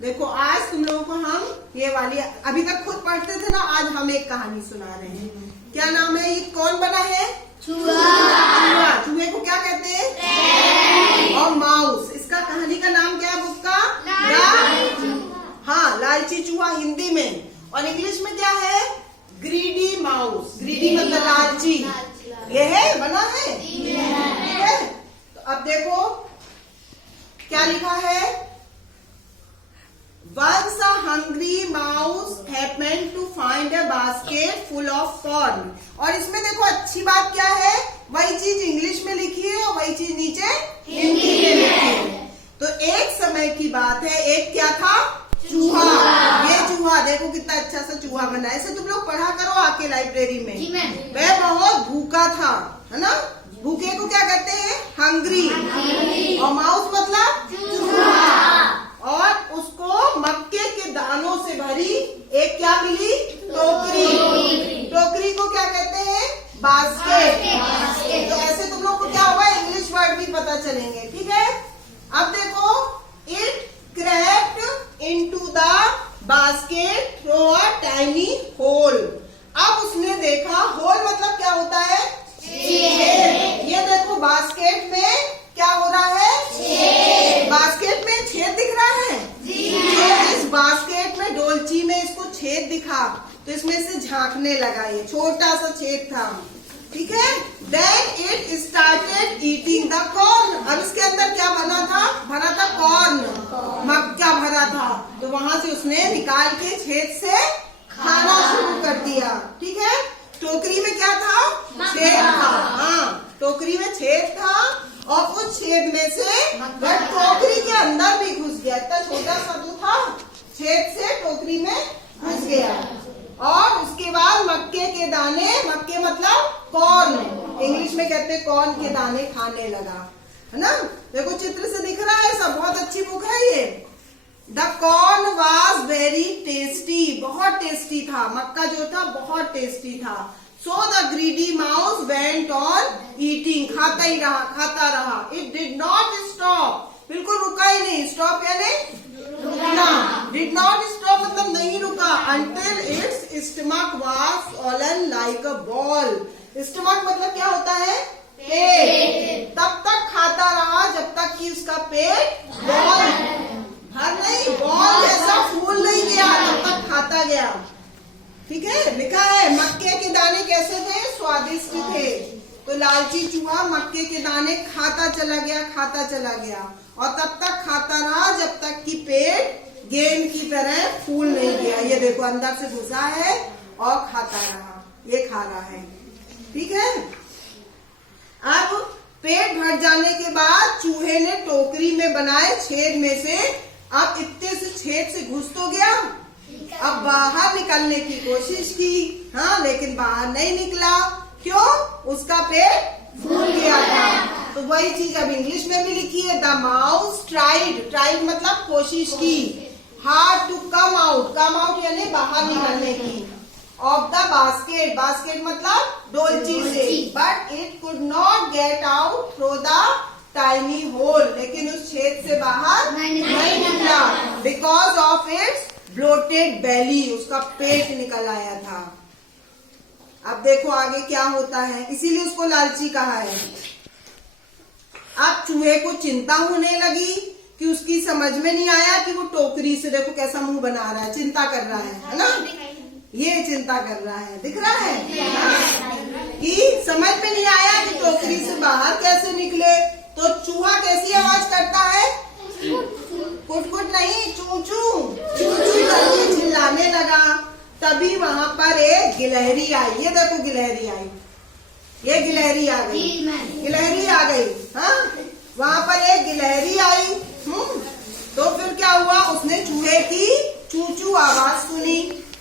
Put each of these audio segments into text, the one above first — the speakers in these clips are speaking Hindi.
देखो आज तुम लोगों को हम ये वाली अभी तक खुद पढ़ते थे ना, आज हम एक कहानी सुना रहे हैं। क्या नाम है? ये कौन बना है? चूहा। चूहे को क्या कहते हैं? और माउस। इसका कहानी का नाम क्या है बुक का? हाँ, लालची चूहा हिंदी में, और इंग्लिश में क्या है? Greedy mouse. ग्रीडी मतलब लालची। ये है, बना है, ठीक है। तो अब देखो क्या लिखा है। Once a hungry mouse happened to find a basket full of corn। और इसमें देखो अच्छी बात क्या है, वही चीज इंग्लिश में लिखी है और वही चीज नीचे हिंदी में लिखी है। तो एक समय की बात है, एक क्या था? चूहा। ये चूहा देखो कितना अच्छा सा चूहा बना है। ऐसे तुम लोग पढ़ा करो आके लाइब्रेरी में। वह बहुत भूखा था, है ना। भूखे को क्या कहते हैं? हंग्री। और माउस मतलब चूहा। और उसको मक्के के दानों से भरी एक क्या मिली? टोकरी। टोकरी को क्या कहते हैं? बास्केट। तो ऐसे तुम लोग को क्या होगा, इंग्लिश वर्ड भी पता चलेंगे, ठीक है। अब देखो, it crept into the basket through a tiny hole. अब उसने देखा, होल मतलब क्या होता है? छेद। ये देखो बास्केट में क्या हो रहा है? छेद। बास्केट में छेद दिख रहा है तो इस बास्केट में डोलची में इसको छेद दिखा तो इसमें से झांकने लगा। ये छोटा सा छेद था, ठीक है। Then it started eating the corn. अब इसके अंदर क्या बना था? भरा था कॉर्न, मक्का भरा था। तो वहां से उसने निकाल के छेद से खाना शुरू कर दिया, ठीक है। टोकरी में क्या था? छेद था। हाँ, टोकरी में छेद था और उस छेद में से वह टोकरी के अंदर भी घुस गया। इतना छोटा सा जो था, छेद से टोकरी में घुस गया। और उसके बाद मक्के के दाने, मक्के मतलब कॉर्न, इंग्लिश में कहते हैं कॉर्न के दाने खाने लगा, है ना। देखो चित्र से दिख रहा है सब, बहुत अच्छी बुक है ये। The corn was very tasty. बहुत टेस्टी था, मक्का जो था बहुत टेस्टी था। So the greedy mouse went on eating। खाता ही रहा, खाता रहा। It did not stop। बिल्कुल रुका ही नहीं। Stop यानी रुकना। Did not stop मतलब नहीं रुका। Until its stomach was swollen like a ball। Stomach मतलब क्या होता है? पेट। तब तक खाता रहा जब तक कि उसका पेट बॉल भर नहीं, बॉल जैसा फूल नहीं गया, तब तक खाता गया, ठीक है। लिखा है मक्के के दाने कैसे थे? स्वादिष्ट थे। तो लालची चूहा मक्के के दाने खाता चला गया, खाता चला गया, और तब तक खाता रहा जब तक कि पेट गेंद की तरह फूल नहीं गया। ये देखो अंदर से घुसा है और खाता रहा, ये खा रहा है, ठीक है। अब पेट भर जाने के बाद चूहे ने टोकरी में बनाए छेद में से, अब इतने से छेद से घुस तो गया, अब बाहर निकलने की कोशिश की, हाँ, लेकिन बाहर नहीं निकला। क्यों? उसका पेट फूल गया था। तो वही चीज अब इंग्लिश में भी लिखी है। The mouse tried. ट्राइड मतलब कोशिश की। Hard to come out. Come out यानी बाहर निकलने की। Of the basket. बास्केट मतलब डोलची से। But it could not get out through the tiny hole. लेकिन उस छेद से बाहर नहीं निकला। Because of its bloated belly. उसका पेट निकल आया था। अब देखो आगे क्या होता है, इसीलिए उसको लालची कहा है। अब चूहे को चिंता होने लगी कि उसकी समझ में नहीं आया कि वो टोकरी से, देखो कैसा मुंह बना रहा है, चिंता कर रहा है ना। ये चिंता कर रहा है, दिख रहा है कि समझ में नहीं आया कि टोकरी से बाहर कैसे निकले। तो चूहा कैसी आवाज करता है? कुट-कुट नहीं, चू-चू। चू-चू करके चिल्लाने लगा। तभी वहां पर एक गिलहरी आई। ये देखो गिलहरी आई, ये गिलहरी आ गई, गिलहरी आ गई। हाँ, वहां पर एक गिलहरी आई। तो फिर क्या हुआ, उसने चूहे की चू-चू आवाज सुनी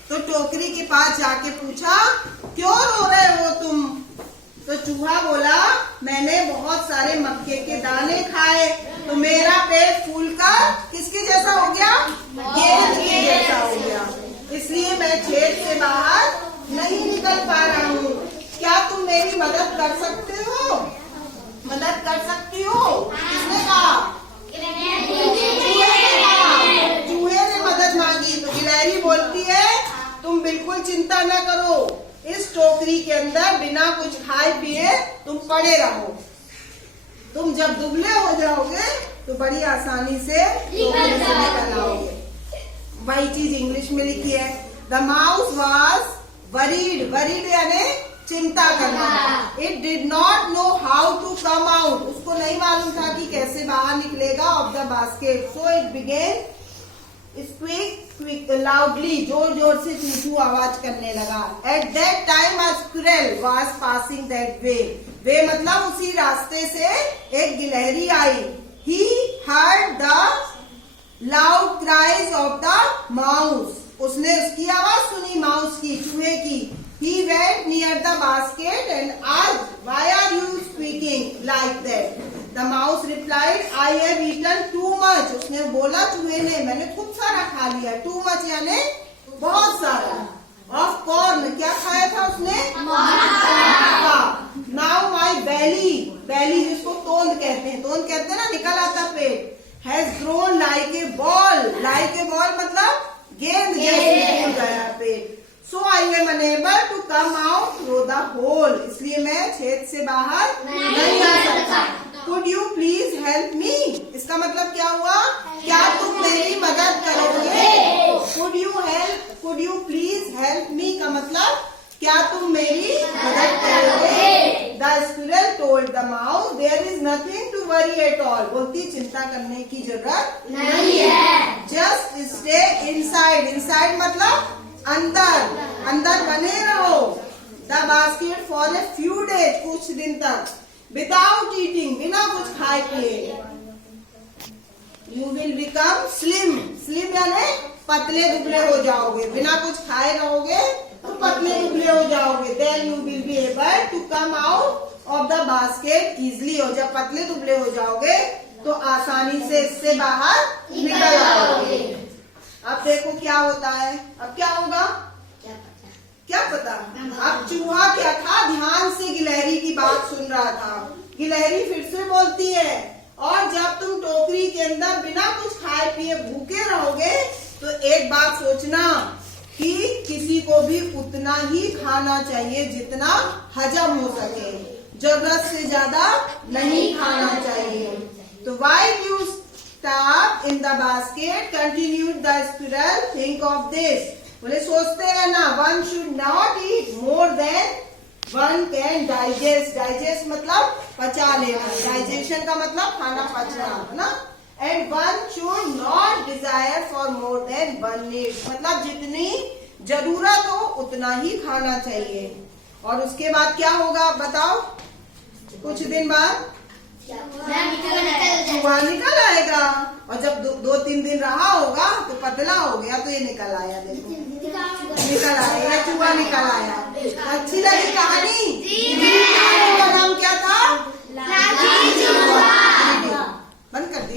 तो टोकरी के पास जाके पूछा, क्यों रो रहे हो तुम? तो चूहा बोला, मैंने बहुत सारे मक्के के दाने खाए तो मेरा पेट फूलकर किसके जैसा हो गया? गेंद के जैसा हो गया, इसलिए मैं छेद से बाहर नहीं निकल पा रहा हूँ। क्या तुम मेरी मदद कर सकते हो? मदद कर सकती हो? किसने कहा? चूहे ने कहा। चूहे ने बिल्कुल चिंता न करो, इस टोकरी के अंदर बिना कुछ खाए पिए तुम पड़े रहो। तुम जब दुबले हो जाओगे तो बड़ी आसानी से टोकरी से निकल आओगे। वही चीज इंग्लिश में लिखी है। The mouse was worried, worried यानी चिंता करना। It did not know how to come out, उसको नहीं मालूम था कि कैसे बाहर निकलेगा of the basket. So it began squeak loudly, जोर जोर से चूचू आवाज करने लगा। At that time a squirrel was passing that way, way मतलब उसी रास्ते से एक गिलहरी आई। He heard the loud cries of the mouse, उसने उसकी आवाज सुनी माउस की, चूहे की। He went near the basket and asked, "Why are you squeaking like that?" The mouse replied, "I have eaten too much." उसने बोला चूहे ने, मैंने खूब सारा खा लिया। Too much यानी बहुत सारा। Of corn, क्या खाया था उसने? मक्का। Now my belly, belly जिसको तोंद कहते हैं, तोंद कहते हैं ना, निकल आता पेट, has grown like a ball, like a ball मतलब गेंद जैसे फूल गया पेट। So I am unable to come out through the hole, इसलिए मैं छेद से बाहर नहीं आ सकता। Could you please help me? इसका मतलब क्या हुआ? क्या तुम मेरी मदद करोगे? Could you please help me का मतलब क्या तुम मेरी मदद करोगे? The squirrel told the mouse, there is nothing to worry at all. बोलती चिंता करने की जरूरत नहीं है। Just stay inside, inside मतलब अंदर, अंदर बने रहो। The basket for a few days, कुछ दिन तक, विदाउट ईटिंग, बिना कुछ खाए पिए। You will become slim, slim यानी पतले दुबले हो जाओगे, बिना कुछ खाए रहोगे तो पतले दुबले हो जाओगे। Then you will be able to come out of the basket easily, और जब पतले दुबले हो जाओगे तो आसानी से इससे बाहर निकल आओगे। अब देखो क्या होता है, अब क्या होगा क्या पता। अब चूहा क्या था, ध्यान से गिलहरी की बात सुन रहा था। गिलहरी फिर से बोलती है, और जब तुम टोकरी के अंदर बिना कुछ खाए पिए भूखे रहोगे तो एक बात सोचना कि किसी को भी उतना ही खाना चाहिए जितना हजम हो सके, जरूरत से ज्यादा नहीं खाना चाहिए। तो while you stop in the basket, continued the squirrel, think of this, बोले सोचते रहना, one should not eat more than one can digest, digest मतलब पचा लेना, digestion का मतलब खाना पचना है ना। and one should not desire for more than one need, मतलब जितनी जरूरत हो उतना ही खाना चाहिए। और उसके बाद क्या होगा बताओ? कुछ दिन बाद चूहा निकल आएगा, और जब 2-3 दिन रहा होगा तो पतला हो गया, तो ये निकल आया, देखो निकल आया, चूहा निकल आया।